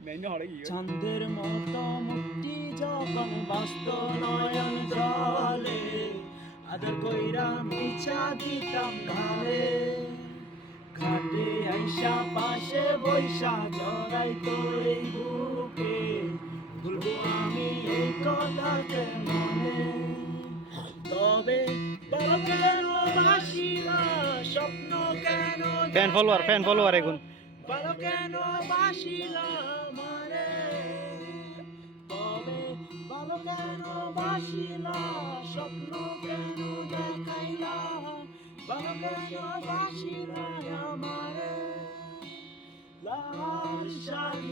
চাঁদের মতো মুক্তি যখন বাস্ত নয়ন জলে আদর কইরা মিছা দিতাম গালে ঘাটে আইসা পাশে বৈশা জড়াই তো এই বুকে ভুলবো আমি এই কথাকে মনে তবে বলো কেন বাসিলা স্বপ্ন কেন ফ্যান ফলোয়ার এখন বলো কেন বাসিলা মারে তবে বলো কেন বাসিলা স্বপ্ন কেন দেখাইলা বলো কেন বাসিলা আমারে লাল শাড়ি